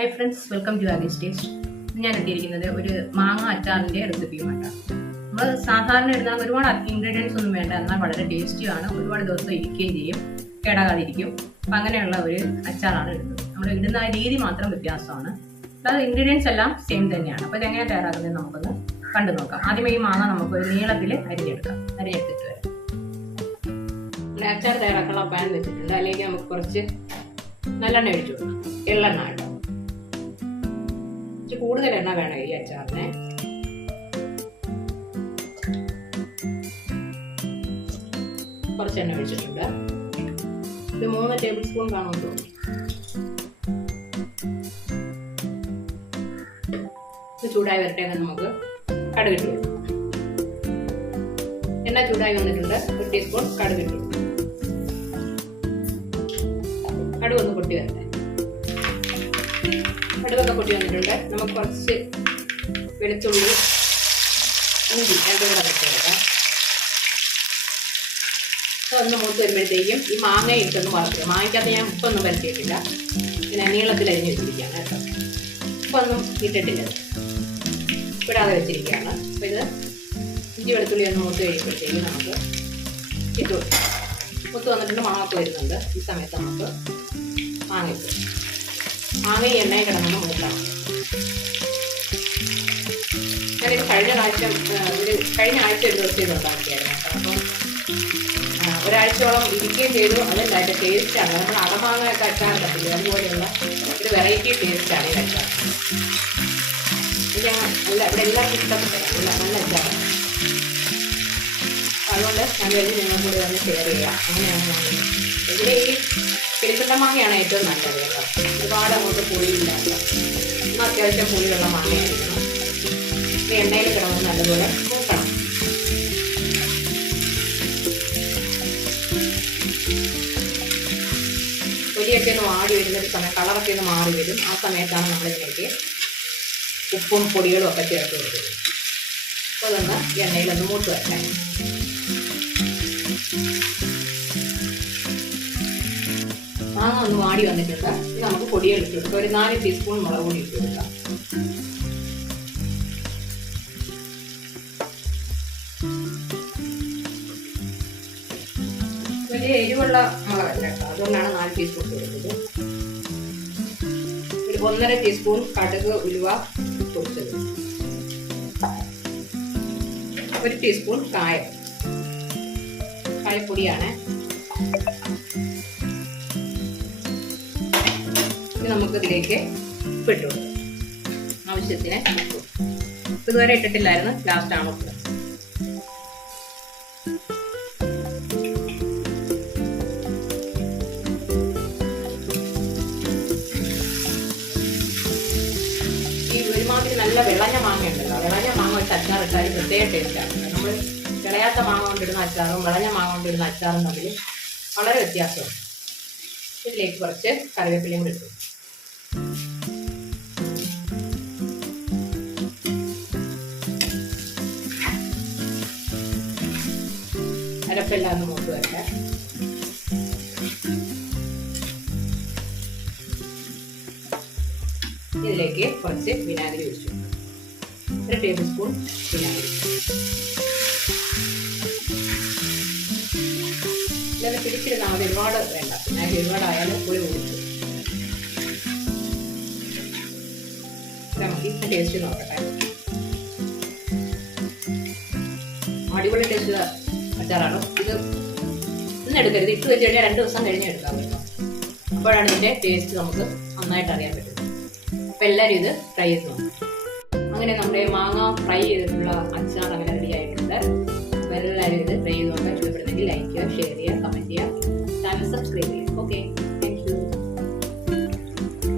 Hi friends, welcome to ആഗീസ് taste. ഞാൻ എത്തിയിരിക്കുന്നത് ഒരു മാങ്ങ അച്ചാറിൻ്റെ റെസിപ്പിയുമായിട്ടാണ്. നമ്മൾ സാധാരണ ഇടുന്ന ഒരുപാട് ഇൻഗ്രീഡിയൻസ് ഒന്നും വേണ്ട, എന്നാൽ വളരെ ടേസ്റ്റിയാണ്. ഒരുപാട് ദിവസം ഇരിക്കുകയും ചെയ്യും, കേടാകാതിരിക്കും. അപ്പം അങ്ങനെയുള്ള ഒരു അച്ചാറാണ് ഇടുന്നത്. നമ്മൾ ഇടുന്ന രീതി മാത്രം വ്യത്യാസമാണ്, അതായത് ഇൻഗ്രീഡിയൻസ് എല്ലാം സെയിം തന്നെയാണ്. അപ്പോൾ ഇതെങ്ങനെ തയ്യാറാക്കുന്നത് നമുക്കൊന്ന് കണ്ടു നോക്കാം. ആദ്യമേ ഈ മാങ്ങ നമുക്ക് ഒരു നീളത്തിൽ അരിഞ്ഞെടുത്തിട്ട് വരാം. നമ്മുടെ അച്ചാർ തയ്യാറാക്കാനുള്ള പാൻ വെച്ചിട്ടുണ്ട്. അതിലേക്ക് നമുക്ക് കുറച്ച് നല്ലെണ്ണ ഒഴിച്ചു കൊടുക്കാം. എള്ളെണ്ണ കേട്ടോ, കൂടുതൽ എണ്ണ വേണം ഈ അച്ചാറിന്. കുറച്ച് എണ്ണ ഒഴിച്ചിട്ടുണ്ട്. ഒരു 3 ടേബിൾ സ്പൂൺ കാണുമെന്ന് തോന്നുന്നു. ഇത് ചൂടായി വരട്ടെ. നമുക്ക് കടുകിട്ട് കൊടുക്കാം. എണ്ണ ചൂടായി വന്നിട്ടുണ്ട്. 1 ടീസ്പൂൺ കടുകിട്ട് കൊടുക്കും. കടുകൊന്ന് പൊട്ടി വരട്ടെ. കടുകൊക്കെ പൊട്ടി വന്നിട്ടുണ്ട്. നമുക്ക് കുറച്ച് വെളുത്തുള്ളി, ഇഞ്ചി രണ്ടും കൂടെ വെച്ചെടുക്കാം. അതൊന്ന് മൂത്ത് വരുമ്പോഴത്തേക്കും ഈ മാങ്ങ ഇട്ടൊന്ന് വറുക്കുക. മാങ്ങയ്ക്കകത്ത് ഞാൻ ഉപ്പൊന്നും പരത്തിയിട്ടില്ല, ഇങ്ങനെ നീളത്തിൽ അരിഞ്ഞ് വെച്ചിരിക്കുകയാണ് കേട്ടോ. ഉപ്പൊന്നും ഇട്ടിട്ടില്ല, ഇടാതെ വെച്ചിരിക്കുകയാണ്. അപ്പോൾ ഇത് ഇഞ്ചി വെളുത്തുള്ളി ഒന്ന് മൂത്ത് കഴിയുമ്പോഴത്തേക്കും നമുക്ക് ഇട്ട് കൊടുക്കാം. മൂത്ത് വന്നിട്ടുണ്ട്, മാങ്ങൊക്കെ വരുന്നുണ്ട്. ഈ സമയത്ത് നമുക്ക് മാങ്ങ ഇട്ടു. മാങ്ങ ഈ എണ്ണയിൽ കിടന്നു മൂക്കണം. ഞാനിത് കഴിഞ്ഞ ആഴ്ച ഒരു ദിവസം ഇത് ഉണ്ടാക്കിയായിരുന്നു കേട്ടോ. അപ്പം ഒരാഴ്ചയോളം ഇരിക്കുകയും ചെയ്തു. അതല്ല, അതിൻ്റെ ടേസ്റ്റാണ്. നമ്മൾ അടമാങ്ങയൊക്കെ അച്ചാർ പറ്റില്ല, അതുപോലെയുള്ള ഒരു വെറൈറ്റി ടേസ്റ്റാണ് ഈ അച്ചാർ. ഇത് ഇവിടെ എല്ലാവർക്കും ഇഷ്ടപ്പെട്ടതാണ്, നല്ല അച്ചാറാണ്. അതുകൊണ്ട് ഞാൻ വേണ്ടി നിങ്ങളുടെ കൂടെ തന്നെ ഷെയർ ചെയ്യാം. അങ്ങനെയാണ് ഇതിൽ ഈ കിളിക്കണ്ട മാങ്ങയാണ് ഏറ്റവും നല്ലത് കേട്ടോ. ഒരുപാട് അങ്ങോട്ട് പുളിയില്ലാത്ത, എന്നാൽ അത്യാവശ്യം പുളിയുള്ള മാങ്ങയായിരിക്കണം. ഈ എണ്ണയിൽ കിടന്ന് നല്ലപോലെ മൂക്കണം. തൊലിയൊക്കെ ഒന്ന് മാറി വരുന്നൊരു സമയം, കളറൊക്കെ ഒന്ന് മാറി വരും. ആ സമയത്താണ് നമ്മളിതിലേക്ക് ഉപ്പും പൊടികളും ഒക്കെ ചേർത്ത് കൊടുക്കുന്നത്. അപ്പോൾ അതൊന്ന് എണ്ണയിലൊന്ന് മൂട്ട് വെക്കാൻ. മാങ്ങ ഒന്ന് വാടി വന്നിട്ടുണ്ട്. ഇത് നമുക്ക് പൊടികൾ ഇട്ട് കൊടുക്കാം. ഒരു 4 ടീസ്പൂൺ മുളക് പൊടി ഇട്ട് കൊടുക്കാം. വലിയ എരിവുള്ള മുളകല്ല കേട്ടോ, അതുകൊണ്ടാണ് 4 ടീസ്പൂൺ കൊടുത്തത്. ഒരു 1.5 ടീസ്പൂൺ കടുക്, ഉലുവ പൊടിച്ചത്, 1 ടീസ്പൂൺ കായപ്പൊടിയാണ്. നമുക്ക് ഇതിലേക്ക് ഉപ്പിട്ടു കൊടുക്കാം. ആവശ്യത്തിന് ഇതുവരെ ഇട്ടിട്ടില്ലായിരുന്നു, ലാസ്റ്റാണ് ഉപ്പ്. ഈ ഒരുമാതിരി നല്ല വിളഞ്ഞ മാങ്ങ ഉണ്ടല്ലോ, വിളഞ്ഞ മാങ്ങ വെച്ച് അച്ചാർ ഇട്ടാൽ പ്രത്യേക ടേസ്റ്റാണ്. നമ്മൾ വിളയാത്ത മാങ്ങ കൊണ്ടിടുന്ന അച്ചാറും വിളഞ്ഞ മാങ്ങ കൊണ്ടിടുന്ന അച്ചാറും തമ്മിൽ വളരെ വ്യത്യാസമാണ്. ഇതിലേക്ക് കുറച്ച് കറിവേപ്പിലയും കൂടി ഇട്ടു. അരപ്പെല്ലാം ഒന്ന് മൂത്ത് വരട്ടെ. ഇതിലേക്ക് കുറച്ച് വിനാഗിരി ഒഴിച്ചു, 1 ടേബിൾ സ്പൂൺ വിനാഗിരി. ഇതൊന്ന് പിടിച്ചിരുന്നാൽ മതി, ഒരുപാട് വേണ്ട. വിനാഗിരി ഒരുപാടായാലും പുളി കുടിച്ചു. നമുക്ക് ഈ ടേസ്റ്റ് നോക്കട്ടെ. അടിപൊളി ടേസ്റ്റ് അച്ചാറാണ് ഇത്. ഇന്ന് എടുക്കരുത്, ഇട്ട് വെച്ച് കഴിഞ്ഞാൽ 2 ദിവസം കഴിഞ്ഞ് എടുക്കാൻ പറ്റും. അപ്പോഴാണ് ഇതിൻ്റെ ടേസ്റ്റ് നമുക്ക് നന്നായിട്ട് അറിയാൻ പറ്റുന്നത്. അപ്പോൾ എല്ലാവരും ഇത് ട്രൈ ചെയ്ത് നോക്കും. അങ്ങനെ നമ്മുടെ മാങ്ങ ഫ്രൈ ചെയ്തിട്ടുള്ള അച്ചാർ അങ്ങനെ റെഡി ആയിട്ടുണ്ട്. അപ്പോൾ എല്ലാവരും ഇത് ട്രൈ ചെയ്ത് നോക്കാൻ. ഇഷ്ടപ്പെടുന്നെങ്കിൽ ലൈക്ക് ചെയ്യുക, ഷെയർ ചെയ്യുക, കമൻറ്റ് ചെയ്യുക, ചാനൽ സബ്സ്ക്രൈബ് ചെയ്യുക. ഓക്കെ.